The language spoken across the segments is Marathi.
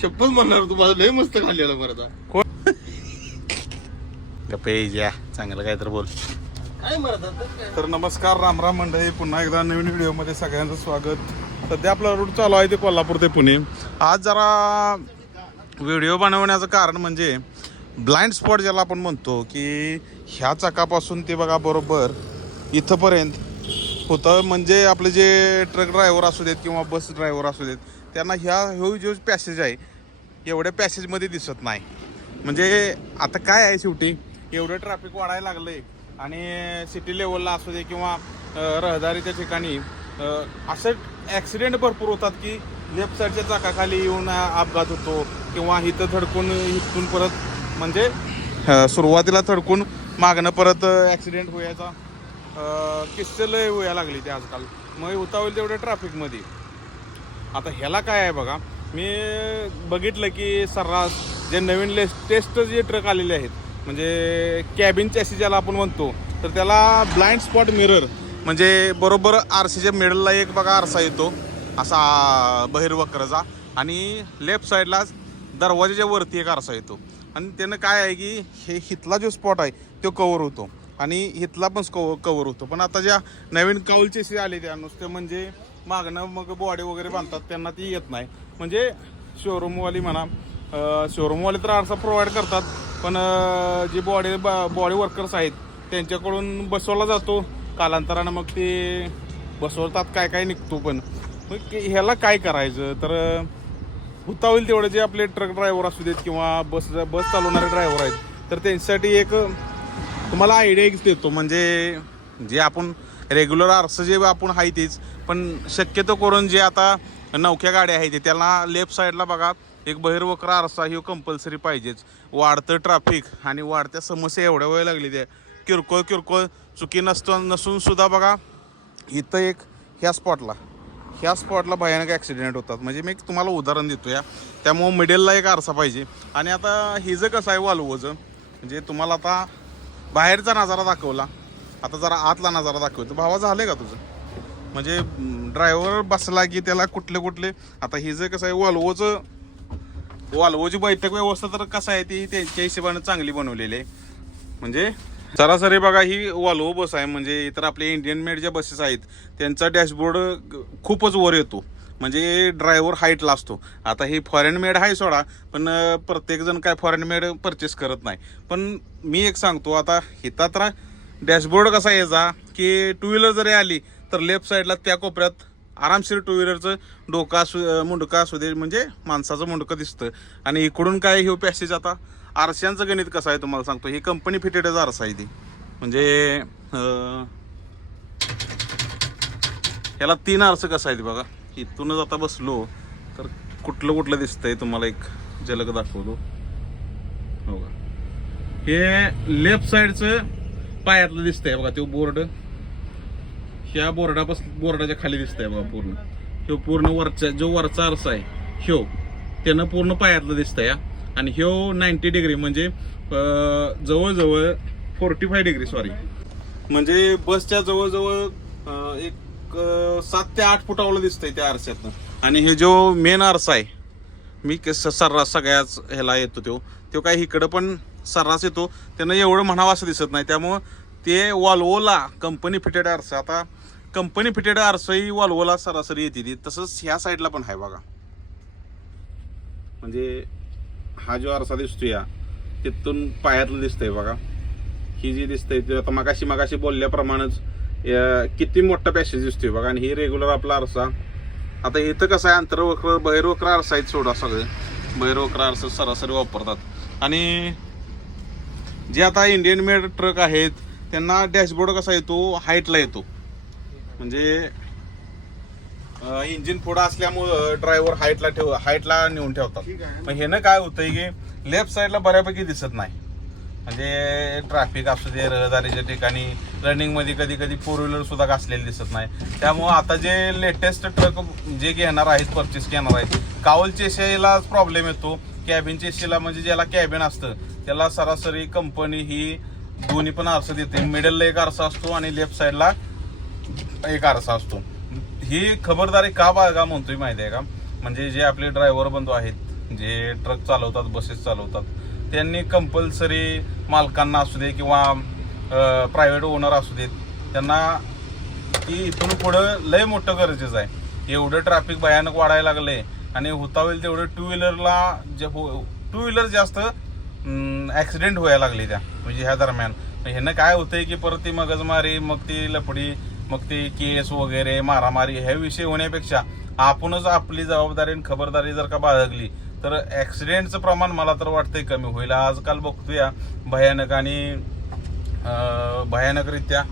शपथ म्हणणार तुम्हाला लय मस्त खाल्लेलं बरं गप्पे या चांगलं काय तर बोल काय म्हणतात. तर नमस्कार रामराम मंडळी, पुन्हा एकदा नवीन व्हिडिओमध्ये सगळ्यांचं स्वागत. सध्या आपला रूट चालू आहे ते कोल्हापूर ते पुणे. आज जरा व्हिडिओ बनवण्याचं कारण म्हणजे ब्लाइंड स्पॉट ज्याला आपण म्हणतो की ह्या चाकापासून ते बघा बरोबर इथंपर्यंत होतं. म्हणजे आपले जे ट्रक ड्रायव्हर असू देत किंवा बस ड्रायव्हर असू देत त्यांना ह्यो जो पॅसेज आहे एवढ्या पॅसेजमध्ये दिसत नाही. म्हणजे आता काय आहे शेवटी एवढं ट्रॅफिक वाढायला लागलं आहे आणि सिटी लेवलला असू दे किंवा रहदारीच्या ठिकाणी असं ॲक्सिडेंट भरपूर होतात की लेफ्ट साईडच्या चाकाखाली येऊन अपघात होतो किंवा इथं थडकून इथून परत म्हणजे सुरुवातीला थडकून मागणं परत ॲक्सिडेंट व्हायचा किस्से लय व्हायला लागली ते आजकाल. मग होता होईल तेवढ्या ट्रॅफिकमध्ये. आता ह्याला काय आहे बघा, मी बघितलं की सर्रास जे नवीन लेटेस्ट जे ट्रक आलेले आहेत म्हणजे कॅबिन चॅसी ज्याला आपण म्हणतो तर त्याला ब्लाइंड स्पॉट मिरर म्हणजे बरोबर आरसीच्या मिडलला एक बघा आरसा येतो असा बहिर्वक्रचा आणि लेफ्ट साईडलाच दरवाजाच्या वरती एक आरसा येतो आणि त्यानं काय आहे की हे हितला जो स्पॉट आहे तो कवर होतो आणि हितला पण कवर होतो. पण आता ज्या नवीन काऊल चेसी आले त्या नुसते म्हणजे मागणं मग बॉडी वगैरे बांधतात त्यांना ती येत नाही. म्हणजे शोरूमवाली म्हणा शोरूमवाले तर आरसा प्रोव्हाइड करतात पण जे बॉडी वर्कर्स आहेत त्यांच्याकडून बसवला जातो कालांतरानं मग ते बसवतात काय काय निघतो. पण मग ह्याला काय करायचं तर होता होईल तेवढे जे आपले ट्रक ड्रायव्हर असू देत किंवा बस चालवणारे ड्रायव्हर आहेत तर त्यांच्यासाठी एक तुम्हाला आयडिया एक देतो. म्हणजे जे आपण रेग्युलर आरसं जे आपण आहे तेच पण शक्यतो करून जे आता नवख्या गाड्या आहेत त्याला लेफ्ट साईडला बघा एक बहिर्वक्र आरसा ही कंपल्सरी पाहिजेच. वाढतं ट्रॅफिक आणि वाढत्या समस्या एवढ्या वेळ लागली त्या किरकोळ चुकी नसून सुद्धा बघा इथं एक ह्या स्पॉटला भयानक ॲक्सिडेंट होतात. म्हणजे मी तुम्हाला उदाहरण देतो या. त्यामुळं मिडलला एक आरसा पाहिजे. आणि आता हिचं कसं आहे वाल्वोचं म्हणजे तुम्हाला आता बाहेरचा नजारा दाखवला आता जरा आतला नजारा दाखवतो. भावा झालं का तुझं म्हणजे ड्रायव्हर बसला की त्याला कुठले आता हिचं कसं आहे वाल्वोची बैठक व्यवस्था तर कसं आहे ती त्यांच्या हिशोबानं चांगली बनवलेली आहे. म्हणजे सरासरी बघा ही वाल्वो बस आहे म्हणजे इतर आपले इंडियन मेड ज्या बसेस आहेत त्यांचा डॅशबोर्ड खूपच वर येतो म्हणजे ड्रायव्हर हाईटला असतो. आता ही फॉरेन मेड आहे सोडा पण प्रत्येकजण काय फॉरेन मेड परचेस करत नाही. पण मी एक सांगतो आता हिता तर डॅशबोर्ड कसा यायचा की टू व्हीलर जरी आली तर लेफ्ट साईडला त्या कोपऱ्यात आरामशीर टू व्हीलरचं मुंडकं असू दे म्हणजे माणसाचं मुंडकं दिसतं. आणि इकडून काय हे पॅसेज आता आरशांचं गणित कसं आहे तुम्हाला सांगतो. ही कंपनी फिटेडच आरसा आहे ती म्हणजे ह्याला 3 आरसं कसं आहे बघा. इथूनच आता बसलो तर कुठलं दिसतंय तुम्हाला एक झलक दाखवतो. हो का हे लेफ्ट साईडचं पायातलं दिसतंय बघा तो बोर्ड ह्या बोर्डाच्या खाली दिसतंय बघा पूर्ण. ह्यो पूर्ण वरचा आरसा आहे ह्यो त्यानं पूर्ण पायातलं दिसतंय आणि ह्यो 90 डिग्री म्हणजे जवळजवळ 45 डिग्री सॉरी म्हणजे बसच्या जवळजवळ एक 7 ते 8 फुटावलं दिसतंय त्या आरशातनं. आणि हे जो मेन आरसा आहे मी सर्रास सगळ्याच ह्याला येतो तो काय इकडं पण सर्रास येतो त्यानं एवढं म्हणावं असं दिसत नाही. त्यामुळं ते वाल्वोला कंपनी फिटेड आरसा आता कंपनी फिटेड आरसाही वाल्वोला सरासरी येते ती तसंच ह्या साईडला पण आहे बघा. म्हणजे हा जो आरसा दिसतो या तिथून पायातलं दिसतंय बघा. ही जी दिसतंय ते आता मगाशी बोलल्याप्रमाणेच किती मोठा पॅसेज दिसतोय बघा. आणि ही रेग्युलर आपला आरसा. आता इथं कसं आहे बहिर्वक्र आरसा आहेत सोडा सगळे बहिर्वक्र आरसा सरासरी वापरतात. आणि जे आता इंडियन मेड ट्रक आहेत त्यांना डॅशबोर्ड कसा येतो हाईटला येतो म्हणजे इंजिन पुढं असल्यामुळं ड्रायव्हर हाईटला नेऊन ठेवतात. मग ह्यानं काय होतंय की लेफ्ट साईडला बऱ्यापैकी दिसत नाही. म्हणजे ट्रॅफिक असू दे रहदारीच्या ठिकाणी रनिंगमध्ये कधी 4 व्हीलर सुद्धा घासलेले दिसत नाही. त्यामुळं आता जे लेटेस्ट ट्रक जे घेणार आहेत परचेस घेणार आहेत कावल चेसीलाच प्रॉब्लेम येतो. कॅबिन चेसीला म्हणजे ज्याला कॅबिन असतं त्याला सरासरी कंपनी ही दोन्ही पण आरसा देते. मिडलला एक आरसा असतो आणि लेफ्ट साईडला एक आरसा असतो. ही खबरदारी का बाळगा म्हणतोय माहिती आहे का म्हणजे जे आपले ड्रायव्हर बंधू आहेत जे ट्रक चालवतात बसेस चालवतात त्यांनी कंपल्सरी मालकांना असू दे किंवा प्रायव्हेट ओनर असू देत त्यांना की इथून पुढं लय मोठं गरजेचं आहे. एवढं ट्रॅफिक भयानक वाढायला लागले आणि होता होईल तेवढं टू व्हीलर जास्त ॲक्सिडेंट व्हायला लागले त्या म्हणजे ह्या दरम्यान. ह्यानं काय होतंय की परत ती मगजमारी मग ती लपडी मग ती केस वगैरे मारामारी ह्या विषय होण्यापेक्षा आपणच आपली जबाबदारी आणि खबरदारी जर का बाळगली तर ॲक्सिडेंटचं प्रमाण मला तर वाटतंय कमी होईल. आजकाल बघतोया भयानक आणि भयानकरित्या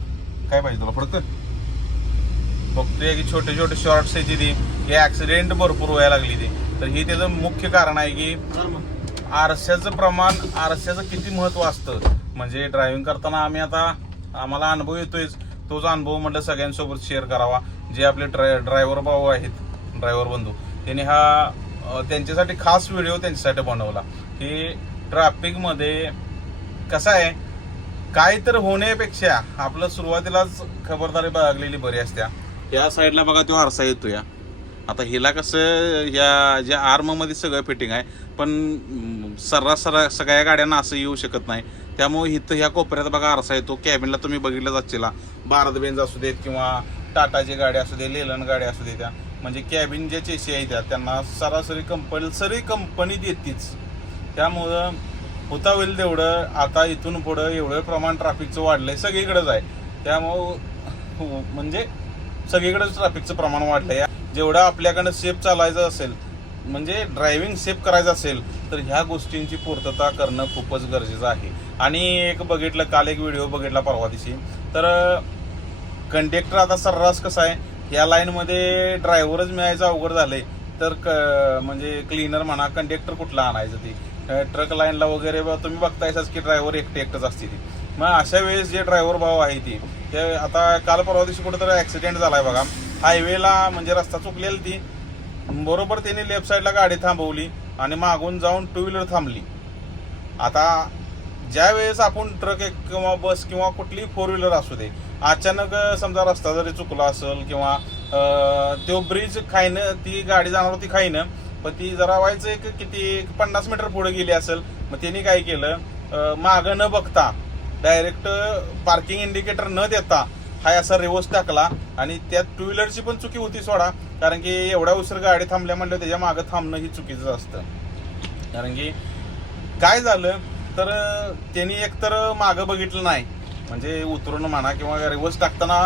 काय पाहिजे तुला फडकं बघतोय की छोटे छोटे शॉर्ट्स आहे ती हे ऍक्सिडेंट भरपूर व्हायला लागली ती. तर हे त्याचं मुख्य कारण आहे की आरशाचं किती महत्व असतं. म्हणजे ड्रायव्हिंग करताना आम्हाला अनुभव येतोयच तोच अनुभव म्हटलं सगळ्यांसोबत शेअर करावा. जे आपले ड्रायव्हर भाऊ आहेत ड्रायव्हर बंधू त्यांनी त्यांच्यासाठी खास व्हिडिओ त्यांच्यासाठी बनवला की ट्रॅफिकमध्ये कसं आहे काय तर होण्यापेक्षा आपलं सुरुवातीलाच खबरदारी बाळगलेली बरी असत्या. या साईडला बघा तो आरसा येतो या आता हिला कसं या ज्या आर्ममध्ये सगळं फिटिंग आहे पण सर्रास सगळ्या गाड्यांना असं येऊ शकत नाही. त्यामुळे इथं ह्या कोपऱ्यात बघा आरसा येतो. कॅबिनला तुम्ही बघितलं जाचीला भारत बेंज असू देत किंवा टाटाची गाडी असू दे लेलन गाडी असू दे त्या म्हणजे कॅबिन ज्या चेसी आहे त्या त्यांना सरासरी कंपल्सरी कंपनी देतीच. त्यामुळं होता होईल तेवढं आता इथून पुढं एवढं प्रमाण ट्रॅफिकचं वाढलंय सगळीकडेच आहे. त्यामुळं म्हणजे सगळीकडेच ट्रॅफिकचं प्रमाण वाढलंय. जेवढं आपल्याकडं सेफ चालायचं असेल म्हणजे ड्रायव्हिंग सेफ करायचं असेल तर ह्या गोष्टींची पूर्तता करणं खूपच गरजेचं आहे. आणि एक बघितलं काल एक व्हिडिओ बघितला परवा दिवशी तर कंडक्टर आता सर्रास कसं आहे ह्या लाईनमध्ये ड्रायव्हरच मिळायचं अवघड झालंय तर म्हणजे क्लीनर म्हणा कंडक्टर कुठला आणायचं ती ट्रक लाईनला वगैरे तुम्ही बघतायच की ड्रायव्हर एकटंच असते ती. मग अशा वेळेस जे ड्रायव्हर भाव आहे ते आता काल परवा दिवशी कुठेतरी ऍक्सिडेंट झालाय बघा हायवेला म्हणजे रस्ता चुकलेला ती बरोबर त्यांनी लेफ्ट साईडला गाडी थांबवली आणि मागून जाऊन टू व्हीलर थांबली. आता ज्या वेळेस आपण ट्रक किंवा बस किंवा कुठलीही फोर व्हीलर असू दे अचानक समजा रस्ता जरी चुकला असेल किंवा तो ब्रिज खाईनं ती गाडी जाणार होती खाईनं पण ती जरा व्हायचं एक किती 50 मीटर पुढे गेली असेल. मग त्यांनी काय केलं मागं न बघता डायरेक्ट पार्किंग इंडिकेटर न देता हा असा रिव्हर्स टाकला आणि त्यात टू व्हीलरची पण चुकी होती सोडा कारण की एवढ्या उशीर गाडी थांबल्या म्हणलं त्याच्या मागं थांबणं ही चुकीचं असतं. कारण की काय झालं तर त्यांनी एकतर मागं बघितलं नाही म्हणजे उतरून म्हणा किंवा रिव्हर्स टाकताना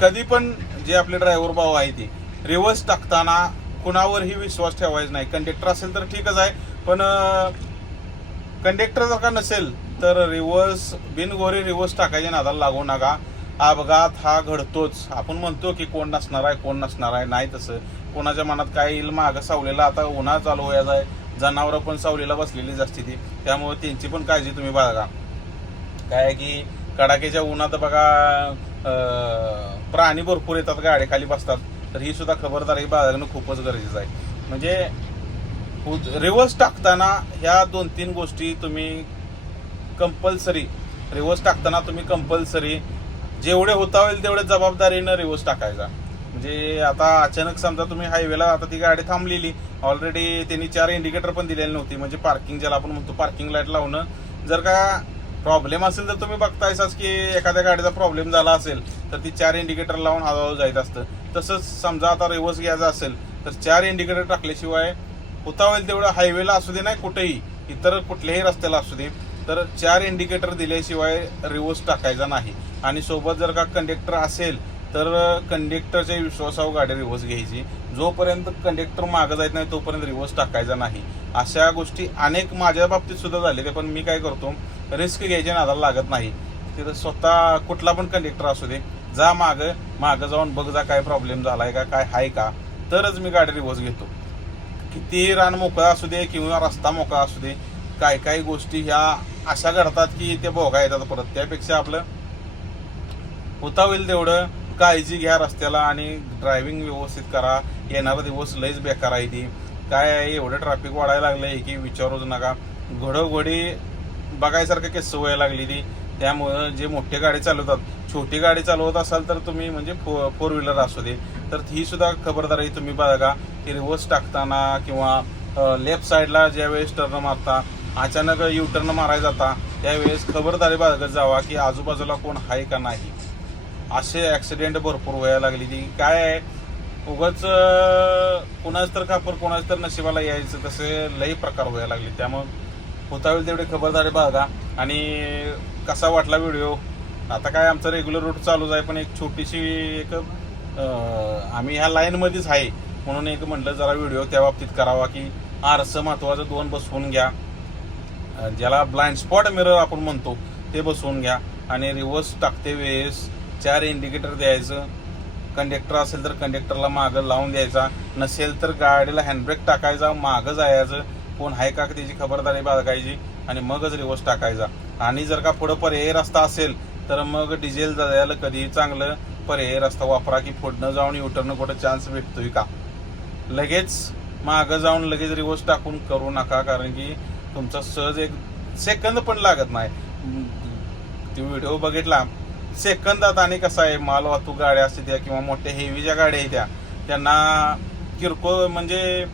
कधी पण जे आपले ड्रायव्हर भाऊ आहे ते रिव्हर्स टाकताना कुणावरही विश्वास ठेवायचा नाही. कंडक्टर असेल तर ठीकच आहे पण कंडक्टर जर का नसेल तर रिव्हर्स बिनगोरी रिव्हर्स टाकायच्या नादाला लागू नका. अपघात हा घडतोच. आपण म्हणतो की कोण नसणार आहे नाही तसं कोणाच्या मनात काय येईल मागं सावलेला आता उन्हाळा चालू व्हायचा आहे जनावरं पण सावलीला बसलेलीच असते ती त्यामुळे त्यांची पण काळजी तुम्ही बाळगा. काय की कडाक्याच्या उन्हात बघा प्राणी भरपूर येतात गाडीखाली बसतात तर ही सुद्धा खबरदारी बाळगणं खूपच गरजेचं आहे. म्हणजे रिव्हर्स टाकताना ह्या 2-3 गोष्टी तुम्ही कंपल्सरी जेवढे होता होईल तेवढे जबाबदारीनं रिव्हर्स टाकायचा. म्हणजे आता अचानक समजा तुम्ही हायवेला आता ती गाडी थांबलेली ऑलरेडी त्यांनी 4 इंडिकेटर पण दिलेली नव्हती म्हणजे पार्किंग ज्याला आपण म्हणतो पार्किंग लाईट लावणं जर का प्रॉब्लेम असेल तर तुम्ही बघतायच की एखाद्या गाडीचा प्रॉब्लेम झाला असेल तर ती 4 इंडिकेटर लावून हळूहळू जायचं असतं. तसंच समजा आता रिव्हर्स घ्यायचा असेल तर 4 इंडिकेटर टाकल्याशिवाय होता होईल तेवढं हायवेला असू दे नाही कुठेही इतर कुठल्याही रस्त्याला असू दे तर 4 इंडिकेटर दिल्याशिवाय रिव्हर्स टाकायचा नाही. आणि सोबत जर का कंडक्टर असेल तर कंडक्टरच्या विश्वासावर गाडी रिव्हर्स घ्यायची. जोपर्यंत कंडक्टर मागं जात नाही तोपर्यंत रिव्हर्स टाकायचा नाही. अशा गोष्टी अनेक माझ्या बाबतीत सुद्धा झाले पण मी काय करतो रिस्क घ्यायच्या नादाला लागत नाही. तिथं स्वतः कुठला पण कंडक्टर असू दे जा मागं जाऊन बघ जा काय प्रॉब्लेम झालाय का काय आहे का तरच मी गाडी रिव्हर्स घेतो. किती रान मोकळा असू दे किंवा रस्ता मोकळा असू दे काय गोष्टी ह्या अशा घडतात की ते भोगा येतात परत. त्यापेक्षा आपलं होता होईल तेवढं काळजी घ्या रस्त्याला आणि ड्रायव्हिंग व्यवस्थित करा. येणारा दिवस लयच बेकार आहे ती काय आहे एवढं ट्रॅफिक वाढायला लागलंय की विचारूच नका. घोडोघोडी बघायसारखं की सवय लागली ती. त्यामुळं जे मोठी गाडी चालवतात छोटी गाडी चालवत असाल तर तुम्ही म्हणजे फोर व्हीलर असू दे तर ही सुद्धा खबरदारी तुम्ही बघा की रिव्हर्स टाकताना किंवा लेफ्ट साईडला ज्यावेळेस टर्न मारता अचानक यू टर्न मारायला जाता त्यावेळेस खबरदारी बाळगत जावा की आजूबाजूला कोण आहे का नाही. असे ॲक्सिडेंट भरपूर व्हायला लागली. ती काय आहे उगाच कुणाच तर खापर कोणाच तर नशिबाला यायचं तसे लई प्रकार व्हायला लागले. त्यामुळं होता होईल तेवढे खबरदारी बाळगा. आणि कसा वाटला व्हिडिओ, आता काय आमचं रेग्युलर रूट चालूच आहे पण एक छोटीशी एक आम्ही ह्या लाईनमध्येच आहे म्हणून एक म्हटलं जरा व्हिडिओ त्या बाबतीत करावा की आरसं महत्त्वाचं 2 बसवून घ्या, ज्याला ब्लाइंड स्पॉट मिरर आपण म्हणतो ते बसवून घ्या. आणि रिव्हर्स टाकते वेळेस 4 इंडिकेटर द्यायचं. कंडक्टर असेल तर कंडक्टरला मागं लावून द्यायचा, नसेल तर गाडीला हँडब्रेक टाकायचा, मागं जायचं, कोण आहे का त्याची खबरदारी बाळगायची आणि मगच रिव्हर्स टाकायचा. आणि जर का पुढं पर्यायी रस्ता असेल तर मग डिझेल जायला कधीही चांगलं पर्यायी रस्ता वापरा की पुढनं जाऊन युटर्न कुठं चान्स भेटतोय का. लगेच मागं जाऊन लगेच रिव्हर्स टाकून करू नका, कारण की तुमचा सहज 1 सेकंद पण लागत नाही. ती व्हिडिओ बघितला सेकंदात. आणि कसं आहे माल वाहतूक गाड्या असते त्या किंवा मोठ्या हेवीच्या गाड्या आहेत त्यांना किरकोळ म्हणजे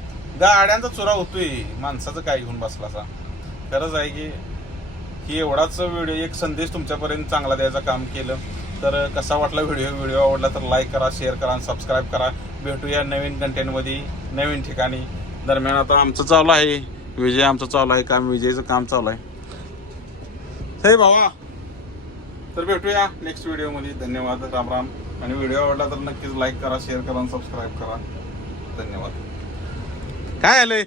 गाड्यांचा चुरा होतोय, माणसाचं काय घेऊन बसला असा. खरंच आहे की एवढाच व्हिडिओ एक संदेश तुमच्यापर्यंत चांगला द्यायचं काम केलं. तर कसा वाटला व्हिडिओ आवडला तर लाईक करा, शेअर करा आणि सबस्क्राईब करा. भेटूया नवीन कंटेंटमध्ये नवीन ठिकाणी. दरम्यान आता आमचं चालू आहे विजय, आमचं चालू आहे काम, विजयचं काम चालू आहे. हे भावा, तर भेटूया नेक्स्ट व्हिडिओमध्ये. धन्यवाद, राम राम. आणि व्हिडिओ आवडला तर नक्कीच लाईक करा, शेअर करा आणि सबस्क्राईब करा. धन्यवाद. काय आलंय